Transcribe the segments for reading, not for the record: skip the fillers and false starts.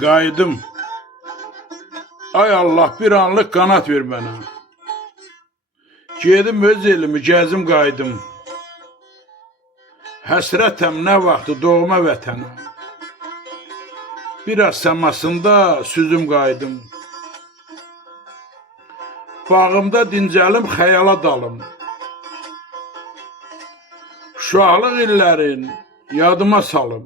Qayıdım. Ay Allah, bir anlıq qanat ver mənə. Gedim öz elimi, gəzim qayıdım. Həsrətəm nə vaxtı doğma vətənə. Biraz səmasında süzüm qayıdım. Bağımda dincəlim, xəyala dalım. Uşaqlıq illərin yadıma salım.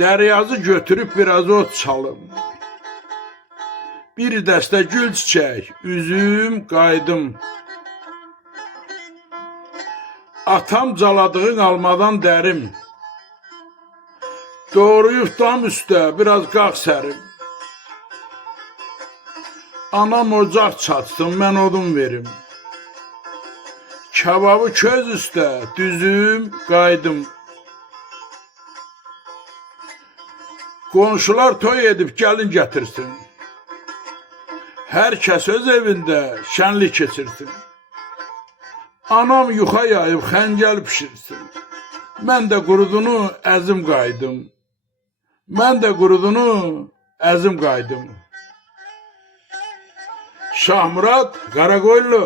Dəryazı götürüb biraz ot çalım. Bir dəstə gül çiçək, üzüm qayıdım. Atam caladığın almadan dərim. Doğruyub dam üstə, biraz qaq sərim. Anam ocaq çatsın, mən odun verim. Kebabı köz üstə, düzüm qayıdım. Qonşular toy edib gəlin gətirsin. Hər kəs öz evində şənlik keçirsin. Anam yuxa yayıb xəncəl pişirsin. Mən də qurudunu əzim qayıdım. Mən də qurudunu əzim qayıdım. Şahmurad Qaraqoylu.